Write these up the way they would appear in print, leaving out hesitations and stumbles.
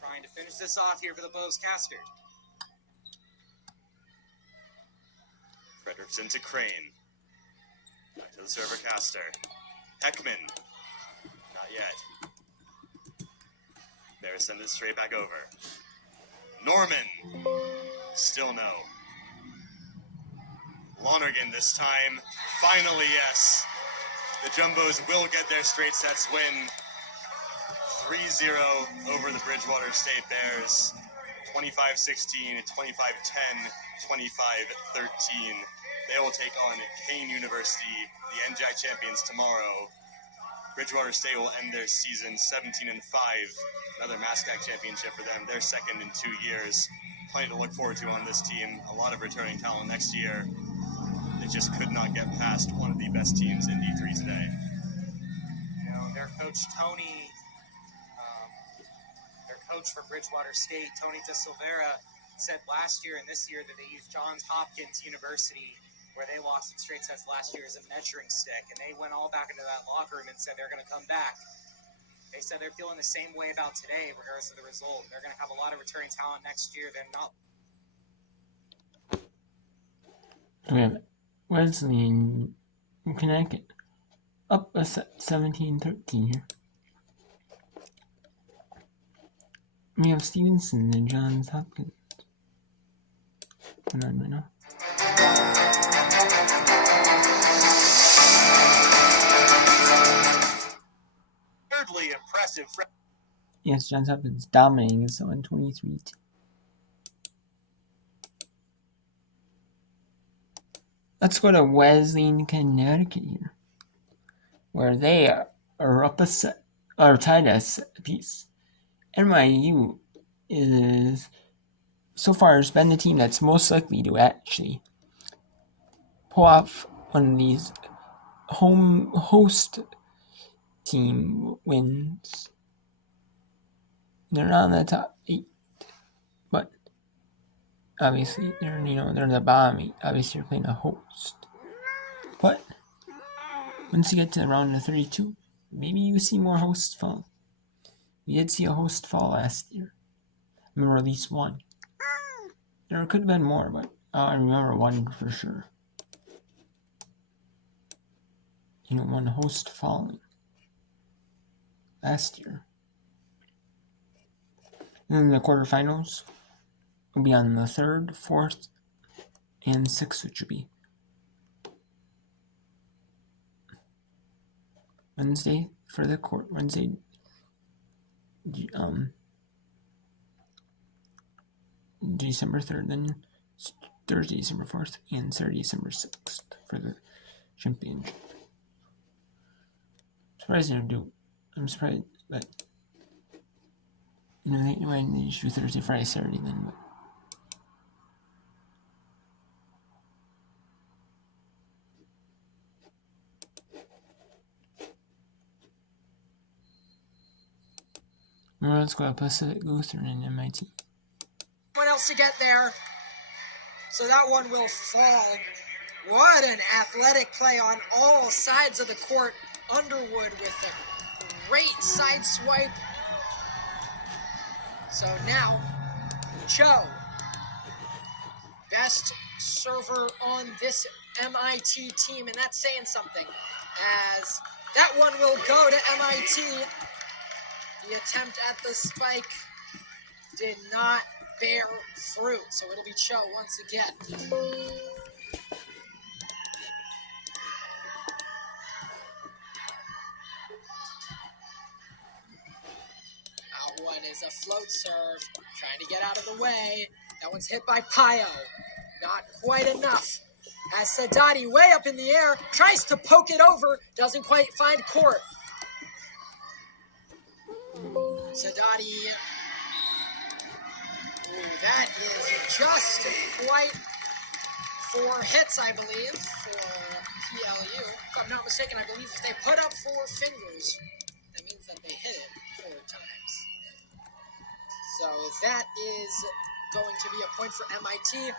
Trying to finish this off here for the Bows Castard. Fredrickson to Crane. Back to the server caster. Heckman. Not yet. Bears send it straight back over. Norman. Still no. Lonergan this time. Finally, yes. The Jumbos will get their straight sets win. 3-0 over the Bridgewater State Bears. 25-16, 25-10, 25-13. They will take on Kane University, the NJAC champions, tomorrow. Bridgewater State will end their season 17-5. Another MASCAC championship for them, their second in 2 years. Plenty to look forward to on this team. A lot of returning talent next year. They just could not get past one of the best teams in D3 today. You know, their coach Tony, their coach for Bridgewater State, Tony DeSilvera, said last year and this year that they used Johns Hopkins University, where they lost in straight sets last year, as a measuring stick, and they went all back into that locker room and said they're going to come back. They said they're feeling the same way about today, regardless of the result. They're going to have a lot of returning talent next year. They're not. We have Wesleyan in Connecticut up a 17-13 here. We have Stevenson and Johns Hopkins. Going on right now. Thirdly impressive. Yes, Johns Hopkins dominating this one, 23. Let's go to Wesleyan, Connecticut here, where they are up a set, or tied a set piece. NYU is so far has been the team that's most likely to actually pull off one of these host team wins. They're not in the top 8, but obviously they're in the bottom 8. Obviously, you're playing a host, but once you get to the round of 32, maybe you see more hosts fall. We did see a host fall last year. I remember at least one. There could have been more, but I remember one for sure. One host falling last year. And then the quarterfinals will be on the 3rd, 4th, and 6th, which will be Wednesday for the Wednesday. December 3rd, then Thursday, December 4th, and Saturday, December 6th for the championship. Surprised they don't do. I'm surprised, but they just do Thursday, Friday, Saturday then. But let's go to Pacific Lutheran and MIT. Someone else to get there. So that one will fall. What an athletic play on all sides of the court. Underwood with a great side swipe. So now, Cho, best server on this MIT team, and that's saying something, as that one will go to MIT. The attempt at the spike did not bear fruit, so it'll be Cho once again. That one is a float serve, trying to get out of the way. That one's hit by Pio. Not quite enough. As Sadati, way up in the air, tries to poke it over, doesn't quite find court. Sadati, that is just quite 4 hits, I believe, for PLU. If I'm not mistaken, I believe if they put up 4 fingers, that means that they hit it 4 times. So that is going to be a point for MIT.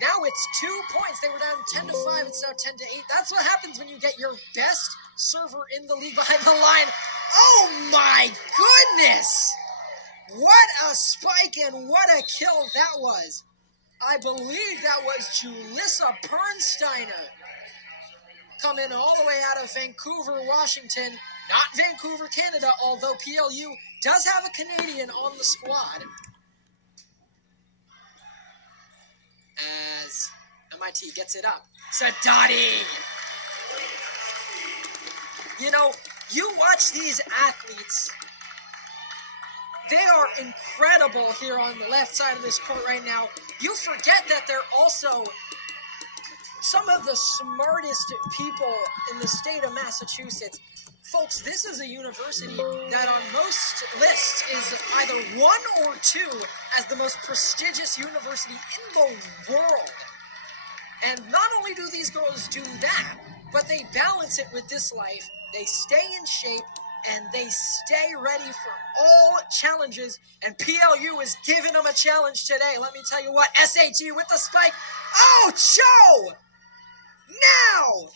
Now it's 2 points. They were down 10-5. It's now 10-8. That's what happens when you get your best server in the league behind the line. Oh my goodness! What a spike and what a kill that was. I believe that was Julissa Pernsteiner coming all the way out of Vancouver, Washington. Not Vancouver, Canada, although PLU does have a Canadian on the squad. As MIT gets it up. Sadati! You know, you watch these athletes, they are incredible here on the left side of this court right now. You forget that they're also some of the smartest people in the state of Massachusetts. Folks, this is a university that on most lists is either 1 or 2 as the most prestigious university in the world. And not only do these girls do that, but they balance it with this life. They stay in shape and they stay ready for all challenges. And PLU is giving them a challenge today. Let me tell you what, SAG with the spike. Oh, Cho! Now!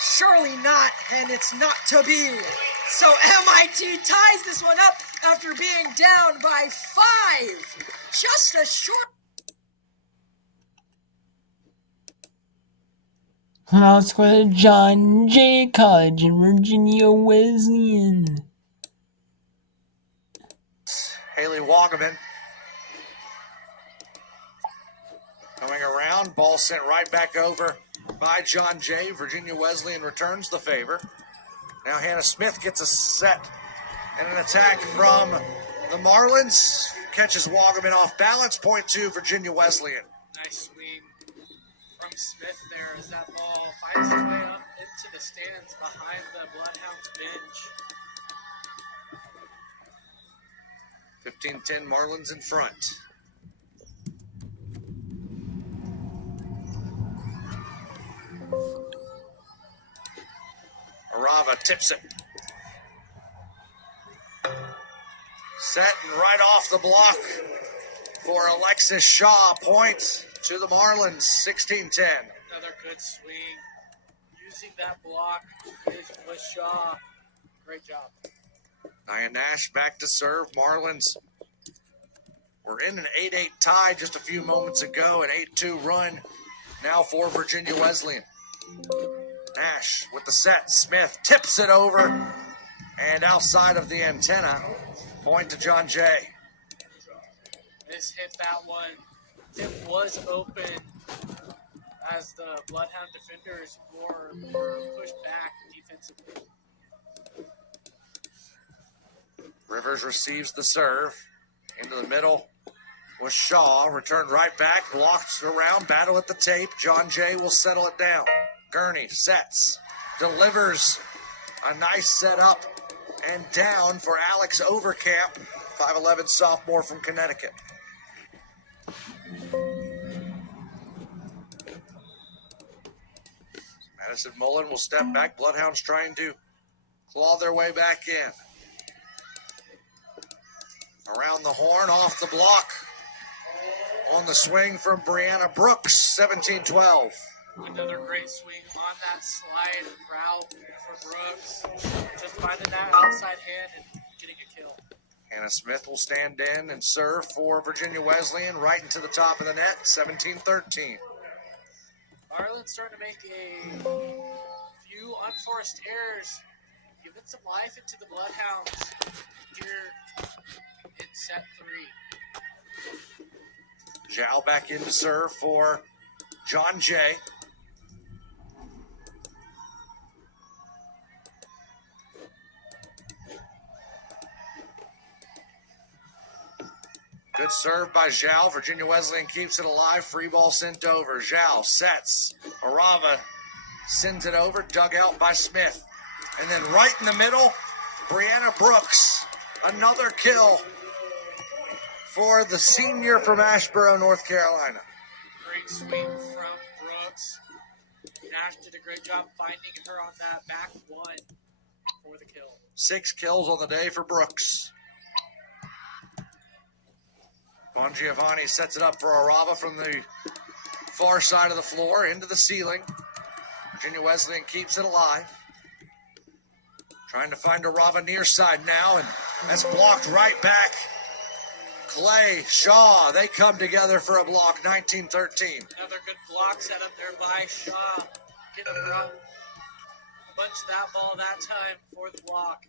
Surely not, and it's not to be. So MIT ties this one up after being down by 5. Just a short... Now let's go to John Jay College in Virginia Wesleyan. Haley Wagaman coming around, ball sent right back over by John Jay. Virginia Wesleyan returns the favor. Now Hannah Smith gets a set and an attack from the Marlins. Catches Wagaman off balance. Point to Virginia Wesleyan. Nice swing from Smith there as that ball finds its way up into the stands behind the Bloodhounds bench. 15-10 Marlins in front. Arava tips it. Set and right off the block for Alexis Shaw. Point to the Marlins, 16-10. Another good swing. Using that block was Shaw. Great job. Nia Nash back to serve. Marlins were in an 8-8 tie just a few moments ago. An 8-2 run now for Virginia Wesleyan. Nash with the set. Smith tips it over and outside of the antenna. Point to John Jay. This hit that one. It was open as the Bloodhound defenders were pushed back defensively. Rivers receives the serve. Into the middle was Shaw. Returned right back. Blocked around. Battle at the tape. John Jay will settle it down. Gurney sets. Delivers a nice setup. And down for Alex Overcamp. 5'11" sophomore from Connecticut. Madison Mullen will step back. Bloodhounds trying to claw their way back in. Around the horn, off the block. On the swing from Brianna Brooks, 17-12. Another great swing on that slide route for Brooks. Just finding that outside hand and getting a kill. Hannah Smith will stand in and serve for Virginia Wesleyan right into the top of the net, 17-13. Marlins starting to make a few unforced errors, giving some life into the Bloodhounds here in set 3. Zhao back in to serve for John Jay. Good serve by Zhao. Virginia Wesleyan keeps it alive. Free ball sent over. Zhao sets. Arava sends it over. Dug out by Smith. And then right in the middle, Brianna Brooks. Another kill for the senior from Asheboro, North Carolina. Great swing from Brooks. Nash did a great job finding her on that back one for the kill. 6 kills on the day for Brooks. Bon Giovanni sets it up for Arava from the far side of the floor into the ceiling. Virginia Wesleyan keeps it alive. Trying to find a Rava near side now, and that's blocked right back. Clay, Shaw, they come together for a block, 19-13. Another good block set up there by Shaw. Get him run. Bunch that ball that time for the block.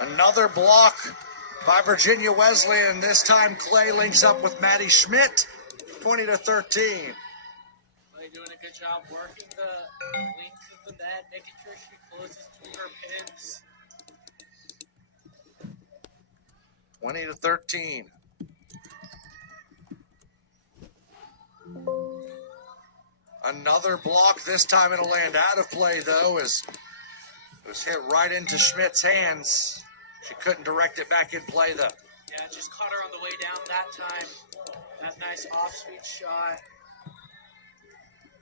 Another block by Virginia Wesleyan. This time Clay links up with Maddie Schmidt, 20-13. Clay doing a good job working the length of the net, making sure she closes to her pins. 20-13. Another block, this time it'll land out of play though, as it was hit right into Schmidt's hands. She couldn't direct it back in play though. Yeah, just caught her on the way down that time. That nice off-speed shot.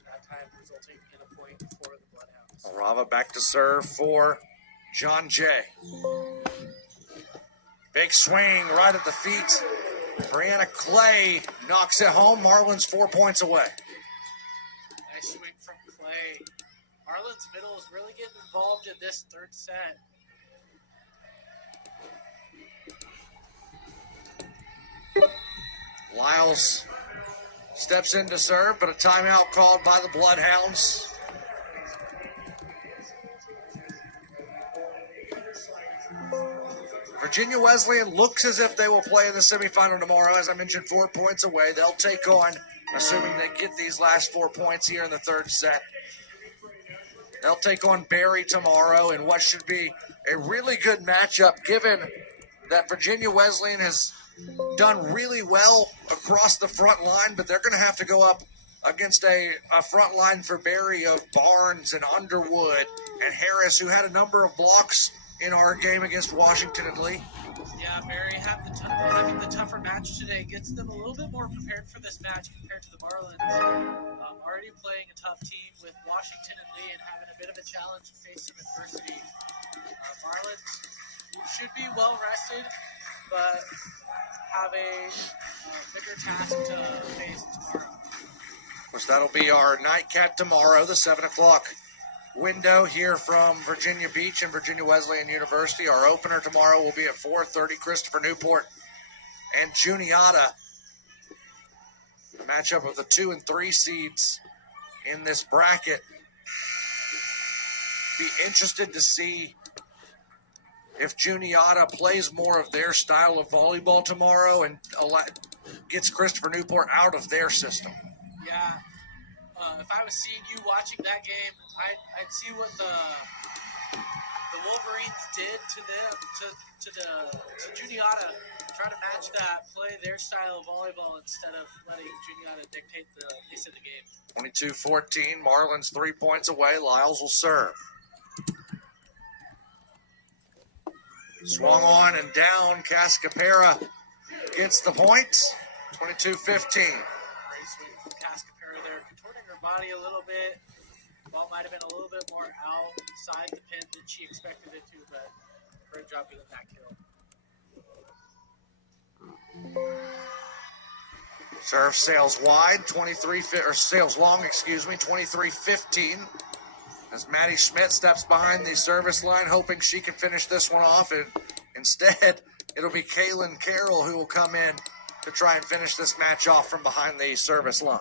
That time resulting in a point for the Bloodhounds. Rava back to serve for John Jay. Big swing right at the feet. Brianna Clay knocks it home. Marlins 4 points away. Nice swing from Clay. Marlins middle is really getting involved in this third set. Lyles steps in to serve, but a timeout called by the Bloodhounds. Virginia Wesleyan looks as if they will play in the semifinal tomorrow. As I mentioned, 4 points away. They'll take on, assuming they get these last 4 points here in the third set. They'll take on Barry tomorrow in what should be a really good matchup, given that Virginia Wesleyan has done really well across the front line, but they're going to have to go up against a front line for Barry of Barnes and Underwood and Harris, who had a number of blocks in our game against Washington and Lee. Yeah, Barry having the tougher match today gets them a little bit more prepared for this match compared to the Marlins. Already playing a tough team with Washington and Lee and having a bit of a challenge to face some adversity. Marlins should be well rested, but have a bigger task to face tomorrow. Of course, that'll be our nightcap tomorrow, the 7 o'clock window here from Virginia Beach and Virginia Wesleyan University. Our opener tomorrow will be at 4:30. Christopher Newport and Juniata. The matchup of the 2 and 3 seeds in this bracket. Be interested to see if Juniata plays more of their style of volleyball tomorrow and gets Christopher Newport out of their system. Yeah. If I was seeing you watching that game, I'd see what the Wolverines did to them, to Juniata, try to match that, play their style of volleyball instead of letting Juniata dictate the pace of the game. 22-14, Marlins 3 points away. Lyles will serve. Swung on and down. Cascapera gets the point. 22-15. Great swing from Cascapera there, contorting her body a little bit. Ball might have been a little bit more outside the pin than she expected it to, but great job getting that kill. Serve sails wide, sails long, 23-15. As Maddie Schmidt steps behind the service line, hoping she can finish this one off. And instead, it'll be Kaylin Carroll who will come in to try and finish this match off from behind the service line.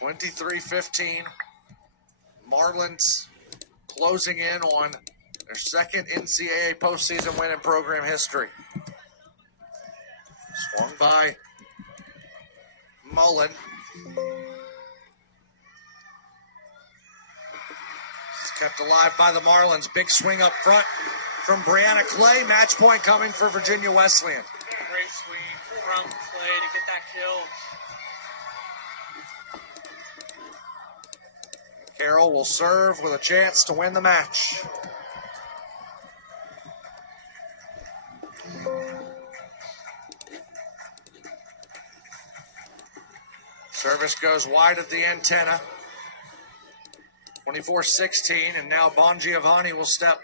(23-15). Marlins closing in on their second NCAA postseason win in program history. Swung by Mullen. It's kept alive by the Marlins. Big swing up front from Brianna Clay. Match point coming for Virginia Wesleyan. Great swing from Clay to get that kill. Carroll will serve with a chance to win the match. Service goes wide of the antenna. 24-16, and now Bon Giovanni will step